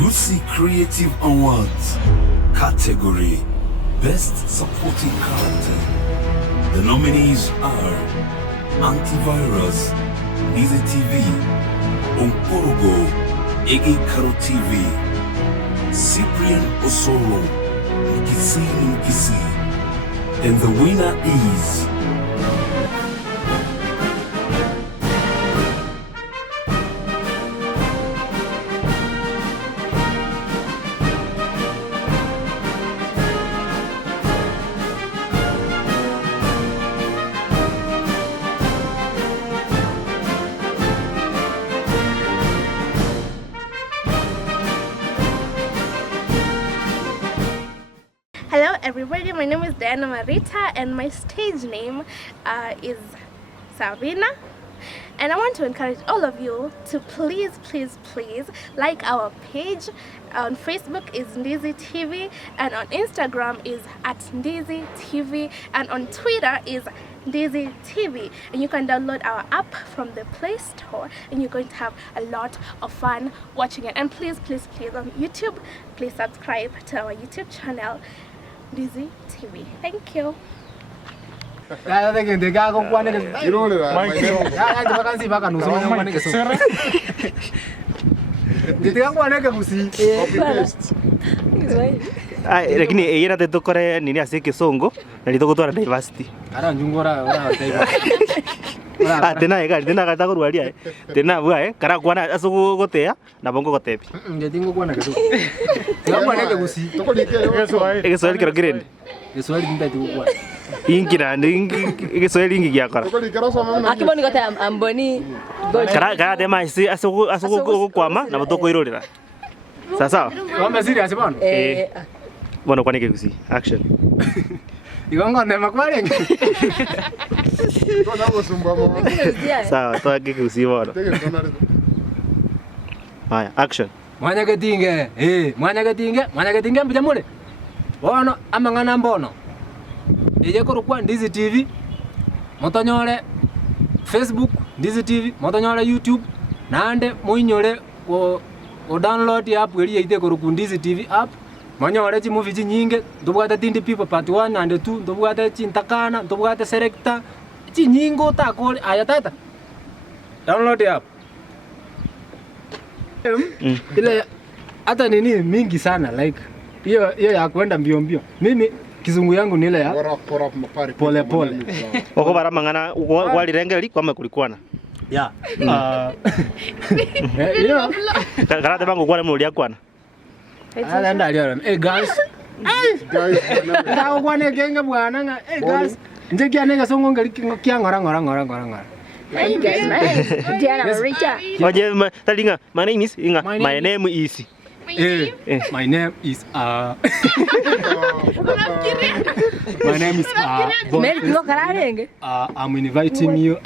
Gusii Creative Awards. Category Best Supporting Character. The nominees are Antivirus, NDIZI TV, Okiondo, TV, Cyprian Osoro, Kisii, and the winner is Hello everybody, my name is Diana Marita and my stage name is Sabina, and I want to encourage all of you to please like our page. On Facebook is NDIZI TV, and on Instagram is @NDIZI TV, and on Twitter is NDIZI TV, and you can download our app from the Play Store and you're going to have a lot of fun watching it. And please on YouTube, please subscribe to our YouTube channel NDIZI TV. Thank you. Lakini yeye ndio kore nini ase Kisongo na ndio gutwara diversity. Ara njungora ora taiba. Tena kata kurwaria. Tena bwa kara kwana asugo gotea na bongo gotepi. Ngetingo kwana kedu. Tikamwana Gusii. Egeswali kero grade. Geswali ndati kukwa. Ingira egeswali ingi gyakora. Akiboni gote amboni. Kara tema isi asugo kwama na botoko irorera. Sasa. Wama serious bwana? Bueno, kwa nini Gusii? Action. Igongo ndema kwalenge. Kona kusumba mama. Sawa, toa Gusii bwana. Haya, action. Mwanya mbija mule. Bono amangana mbono. Ije korukwa NDIZI TV. Motonyole Facebook NDIZI TV, motonyole YouTube. Nande muinyole o download app eri ite korukwa NDIZI TV app. Manyore chi movie nyinge, ndobwata Tindi People part 1 and 2, ndobwata Chintakana, ndobwata Selector. Chi nyingo ta ko aya tata. Download app. Ile hata nini mingi sana like hiyo ya kwenda mbio. Mimi kizungu yangu ni ile ya pole. Wako bara mangana wali rengeli kwa kulikwana. Yeah. Karate bangu kwa mulia kwana. Anda alio. Guys. Ndao kwane kenga bwana nga. Guys. Njekia nega songo ngeli ngora. Hey guys, Diana Marita. Oje talinga, my name is Inga. My name is My name is My name is Meri ngo kararenge. I'm inviting you